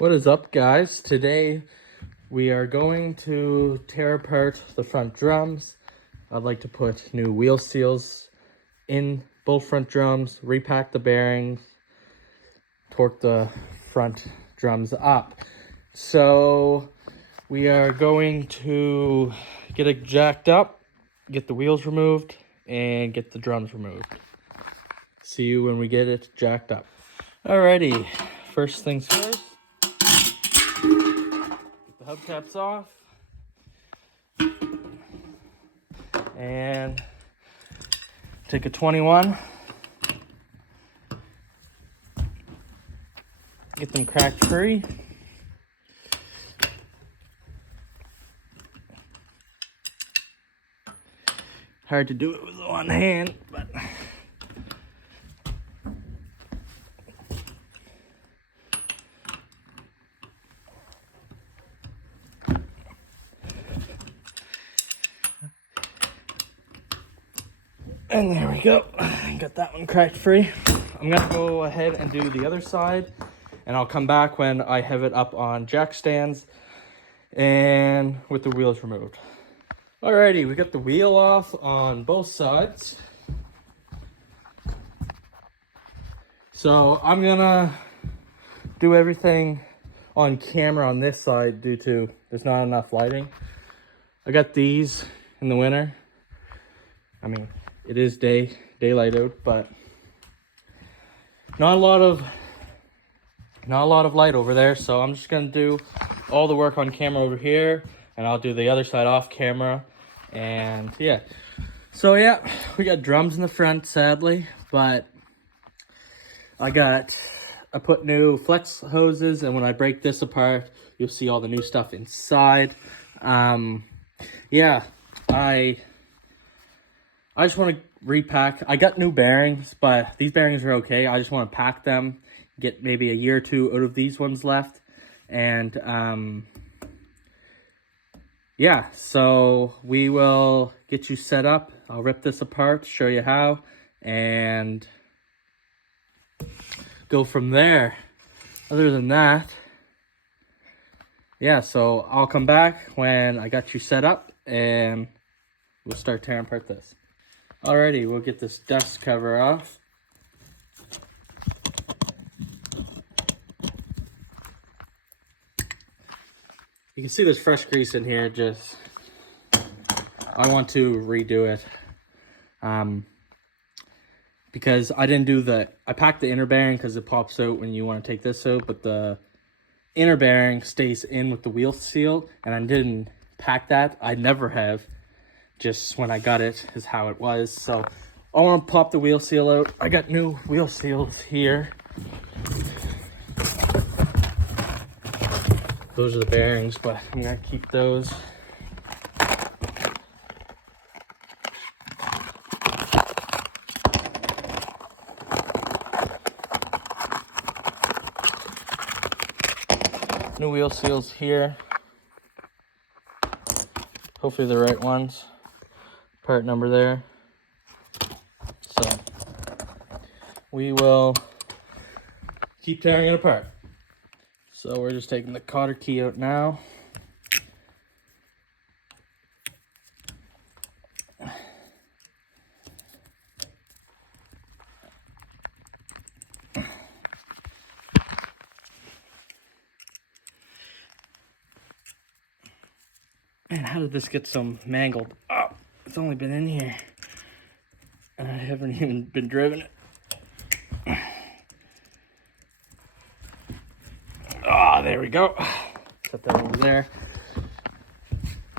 What is up, guys? Today we are going to tear apart the front drums. I'd like to put new wheel seals in both front drums, repack the bearings, torque the front drums up. So we are going to get it jacked up, get the wheels removed, and get the drums removed. See you when we get it jacked up. Alrighty, first things first. The hubcaps off and take a 21, get them cracked free. Hard to do it with one hand, but and there we go. Got that one cracked free. I'm gonna go ahead and do the other side, and I'll come back when I have it up on jack stands and with the wheels removed. Alrighty, we got the wheel off on both sides. So I'm gonna do everything on camera on this side due to there's not enough lighting. I got these in the winter. I mean, it is daylight out, but not a lot of light over there. So I'm just gonna do all the work on camera over here, and I'll do the other side off camera. And yeah, so yeah, we got drums in the front, sadly, but I put new flex hoses, and when I break this apart, you'll see all the new stuff inside. Yeah, I just want to repack. I got new bearings, but these bearings are okay. I just want to pack them, get maybe a year or two out of these ones left. And yeah, so we will get you set up. I'll rip this apart, show you how, and go from there. Other than that, yeah, so I'll come back when I got you set up and we'll start tearing apart this. Alrighty, we'll get this dust cover off. You can see there's fresh grease in here. I want to redo it. Because I didn't do I packed the inner bearing because it pops out when you want to take this out, but the inner bearing stays in with the wheel seal, and I didn't pack that. I never have. Just when I got it is how it was. So I want to pop the wheel seal out. I got new wheel seals here. Those are the bearings, but I'm gonna keep those. New wheel seals here. Hopefully the right ones. Part number there. So we will keep tearing it apart. So we're just taking the cotter key out now. Man, how did this get so mangled? Oh, it's only been in here, and I haven't even been driven it. Ah, there we go. Set that over there.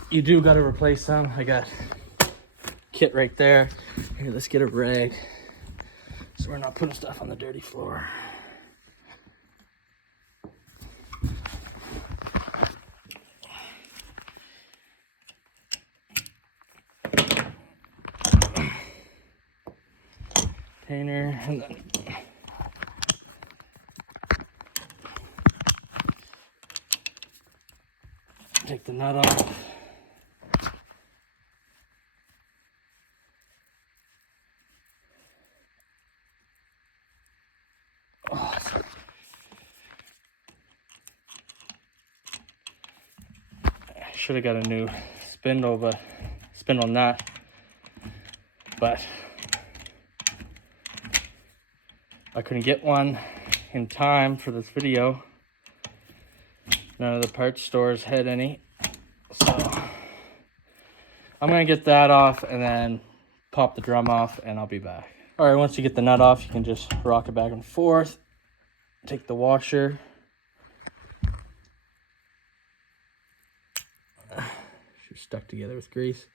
You do got to replace them. I got kit right there. Here, let's get a rag so we're not putting stuff on the dirty floor. Container, and then take the nut off. Oh, should have got a new spindle nut, but I couldn't get one in time for this video. None of the parts stores had any, so I'm gonna get that off and then pop the drum off and I'll be back. All right, once you get the nut off, you can just rock it back and forth. Take the washer. You're stuck together with grease.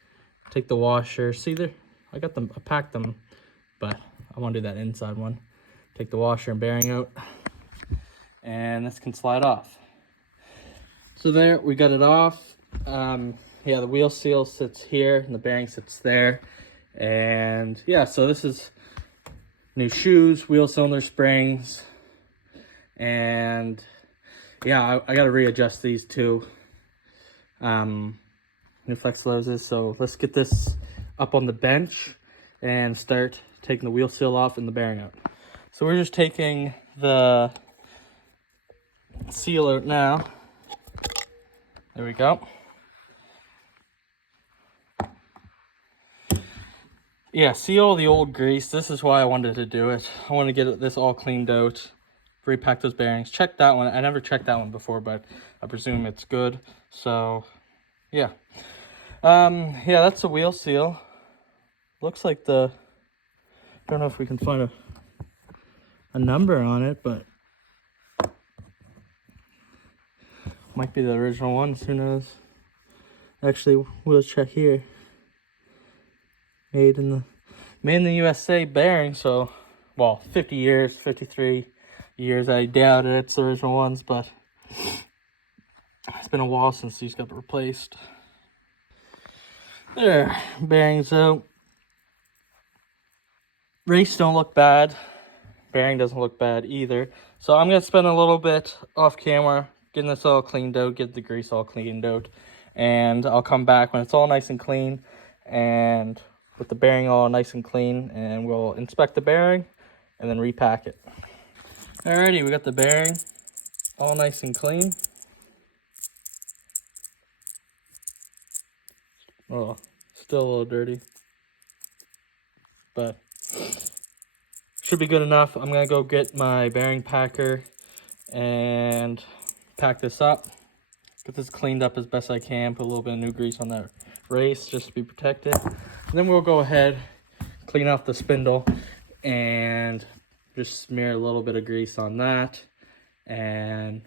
Take the washer. See there, I packed them, but I want to do that inside one. Take the washer and bearing out, and this can slide off. So there, we got it off. Yeah, the wheel seal sits here and the bearing sits there. And yeah, so this is new shoes, wheel cylinder springs, and yeah, I got to readjust these too. New flex closes. So let's get this up on the bench and start taking the wheel seal off and the bearing out. So we're just taking the seal out now. There we go. Yeah, see all the old grease. This is why I wanted to do it. I want to get this all cleaned out, repack those bearings. Check that one. I never checked that one before, but I presume it's good. So yeah. Yeah, that's the wheel seal. Looks like I don't know if we can find a number on it, but might be the original ones, who knows. Actually, we'll check here. Made in the USA bearing, so, well, 50 years, 53 years. I doubt it's the original ones, but it's been a while since these got replaced. There, bearings out. Race don't look bad. Bearing doesn't look bad either. So I'm going to spend a little bit off camera getting this all cleaned out, get the grease all cleaned out. And I'll come back when it's all nice and clean and with the bearing all nice and clean, and we'll inspect the bearing and then repack it. Alrighty, we got the bearing all nice and clean. Oh, still a little dirty, but should be good enough. I'm gonna go get my bearing packer and pack this up, get this cleaned up as best I can, put a little bit of new grease on that race just to be protected. And then we'll go ahead, clean off the spindle and just smear a little bit of grease on that and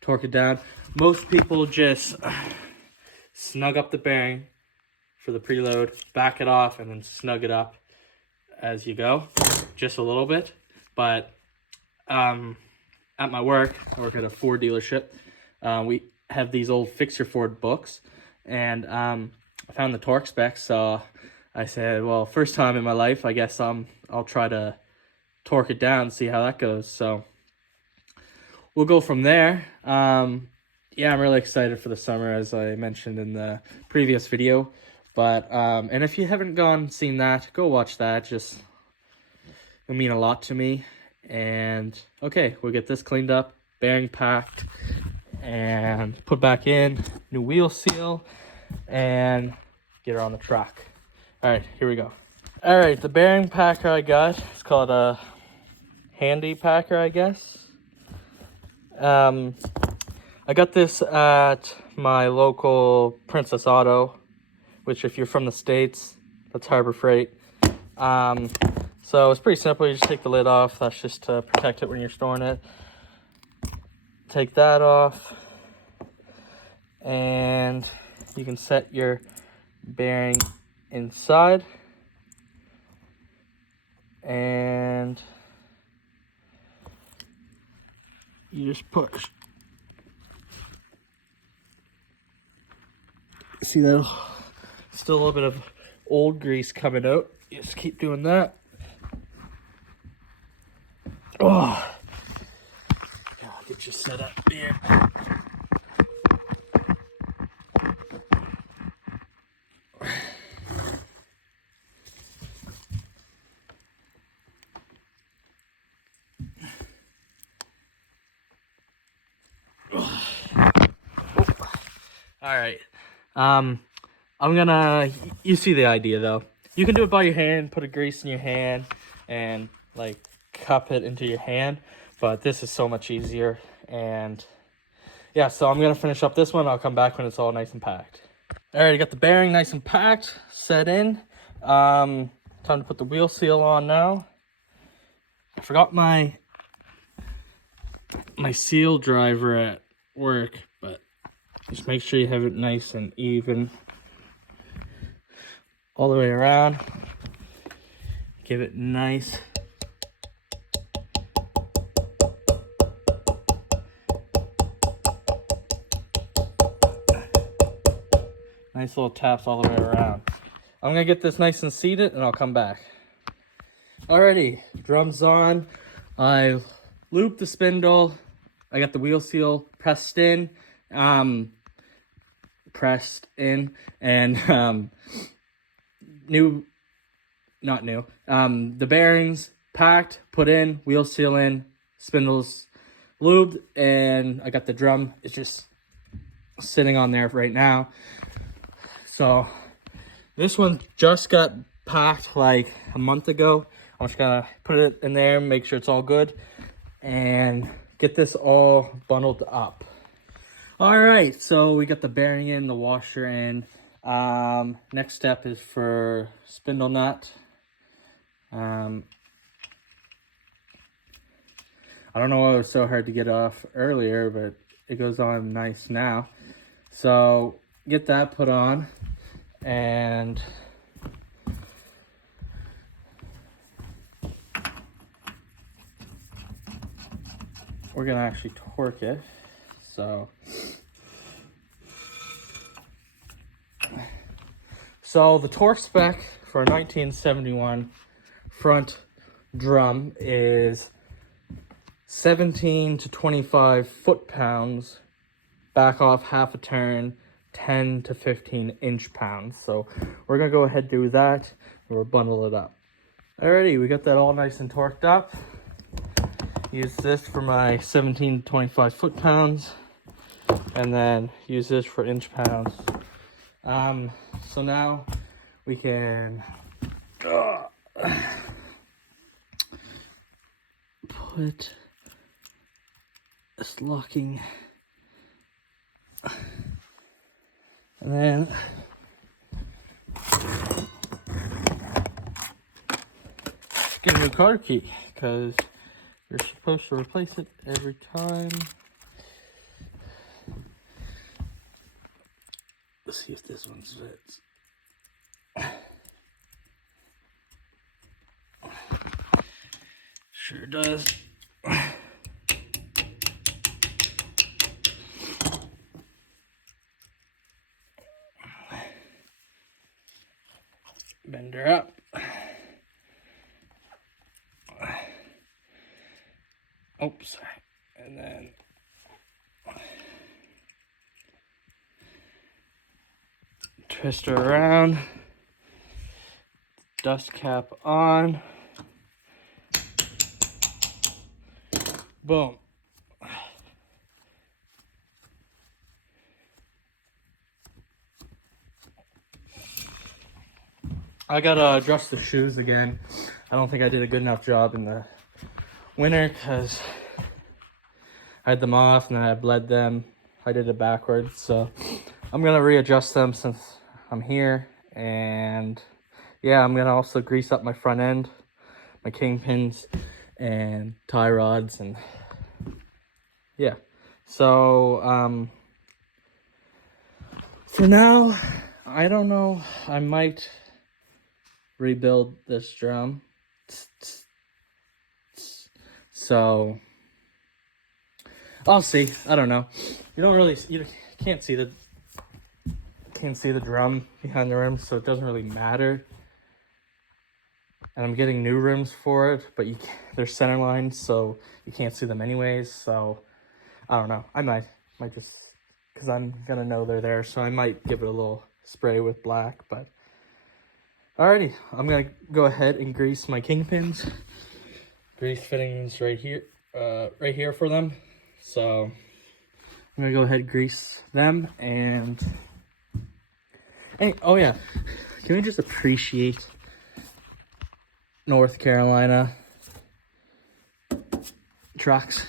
torque it down. Most people just snug up the bearing for the preload, back it off, and then snug it up as you go, just a little bit. But at my work, I work at a Ford dealership. We have these old Fix Your Ford books, and I found the torque specs, so I said, well, first time in my life, I guess I'll try to torque it down, see how that goes. So we'll go from there. Yeah, I'm really excited for the summer, as I mentioned in the previous video. But and if you haven't seen that, go watch that. Just, it'll mean a lot to me. And okay, we'll get this cleaned up, bearing packed, and put back in, new wheel seal, and get her on the truck. All right, here we go. All right, the bearing packer I got, it's called a handy packer, I guess. I got this at my local Princess Auto, which if you're from the States, that's Harbor Freight. So it's pretty simple. You just take the lid off. That's just to protect it when you're storing it. Take that off, and you can set your bearing inside, and you just push. See that? Still a little bit of old grease coming out. You just keep doing that. Oh, yeah, I'll get you set up here. All right. You see the idea though. You can do it by your hand, put a grease in your hand and like cup it into your hand, but this is so much easier. And yeah, so I'm gonna finish up this one. I'll come back when it's all nice and packed. All right, I got the bearing nice and packed, set in. Time to put the wheel seal on now. I forgot my seal driver at work, but just make sure you have it nice and even all the way around. Give it nice. Nice little taps all the way around. I'm gonna get this nice and seated and I'll come back. Alrighty, drums on. I looped the spindle. I got the wheel seal pressed in. And the bearings packed, put in, wheel seal in, spindles lubed, and I got the drum. It's just sitting on there right now. So this one just got packed like a month ago. I'm just gonna put it in there, make sure it's all good, and get this all bundled up. All right, so we got the bearing in, the washer in. Next step is for spindle nut. I don't know why it was so hard to get off earlier, but it goes on nice now. So get that put on, and we're gonna actually torque it. So the torque spec for a 1971 front drum is 17 to 25 foot-pounds, back off half a turn, 10 to 15 inch-pounds. So we're gonna go ahead and do that, and we'll bundle it up. Alrighty, we got that all nice and torqued up. Use this for my 17 to 25 foot-pounds, and then use this for inch-pounds. So now we can put this locking, and then get a new car key, because you're supposed to replace it every time. Let's see if this one fits. Sure does. Bend her up. Oops. And then twist her around. Dust cap on. Boom. I gotta adjust the shoes again. I don't think I did a good enough job in the winter because I had them off and then I bled them. I did it backwards, so I'm gonna readjust them since I'm here. And yeah, I'm gonna also grease up my front end, my kingpins and tie rods, and yeah. So for now, I don't know, I might rebuild this drum. So I'll see. I don't know. You can't see the drum behind the rim, so it doesn't really matter. And I'm getting new rims for it, but they're center lines, so you can't see them anyways. So I don't know. I might just, because I'm gonna know they're there, so I might give it a little spray with black. But alrighty, I'm gonna go ahead and grease my kingpins. Grease fittings right here for them. So I'm gonna go ahead and grease them and oh yeah, can we just appreciate North Carolina trucks?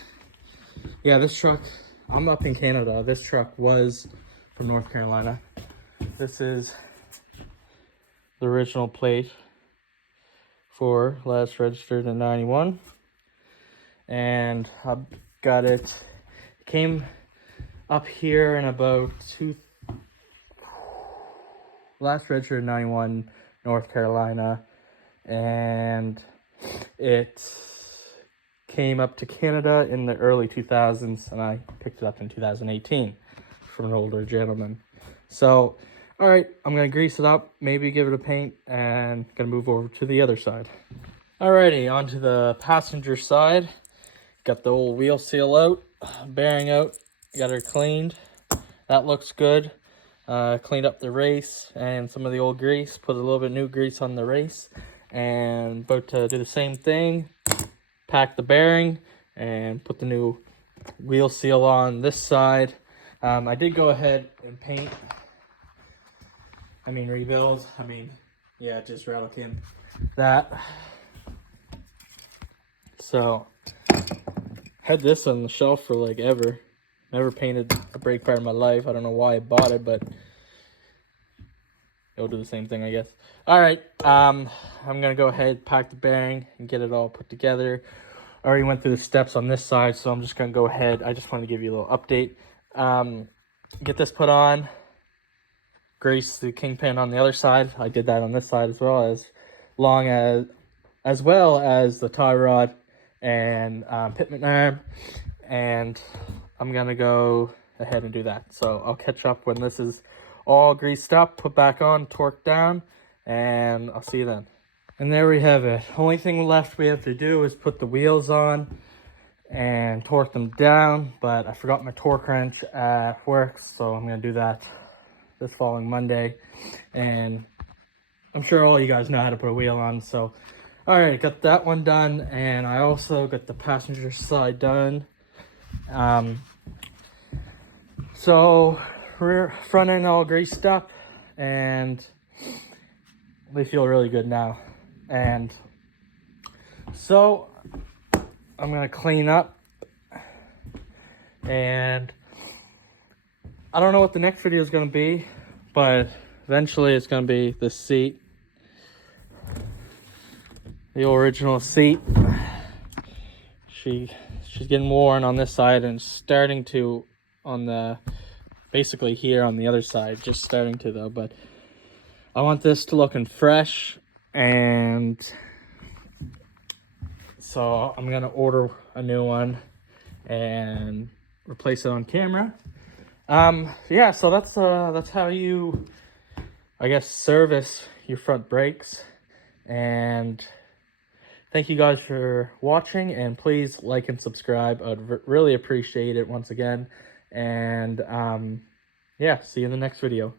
Yeah, this truck, I'm up in Canada. This truck was from North Carolina. This is the original plate for last registered in 91. And I've got it, came up here in about last registered in 91, North Carolina. And it came up to Canada in the early 2000s, and I picked it up in 2018 from an older gentleman. So, all right, I'm gonna grease it up, maybe give it a paint, and gonna move over to the other side. Alrighty, onto the passenger side. Got the old wheel seal out, bearing out, got her cleaned. That looks good. Cleaned up the race and some of the old grease, put a little bit of new grease on the race, and about to do the same thing. Pack the bearing and put the new wheel seal on this side. I did go ahead and rebuild. Just rattle can that. So, had this on the shelf for like ever. Never painted a brake part in my life. I don't know why I bought it, but it'll do the same thing, I guess. All right, I'm gonna go ahead, pack the bearing, and get it all put together. I already went through the steps on this side, so I'm just gonna go ahead. I just wanted to give you a little update. Get this put on, grease the kingpin on the other side. I did that on this side as well, as well as the tie rod and pitman arm, and I'm gonna go ahead and do that. So I'll catch up when this is all greased up, put back on, torqued down, and I'll see you then. And there we have it. Only thing left we have to do is put the wheels on and torque them down, but I forgot my torque wrench at work, so I'm gonna do that this following Monday. And I'm sure all you guys know how to put a wheel on, so all right, got that one done, and I also got the passenger side done. So rear front end all greased up, and they feel really good now. And so I'm gonna clean up, and I don't know what the next video is gonna be, but eventually it's gonna be the seat, the original seat. She's getting worn on this side and starting to on the basically here on the other side, just starting to though. But I want this to looking fresh, and so I'm gonna order a new one and replace it on camera. Yeah, so that's how you, I guess, service your front brakes. And thank you guys for watching, and please like and subscribe. I'd really appreciate it once again. And yeah, see you in the next video.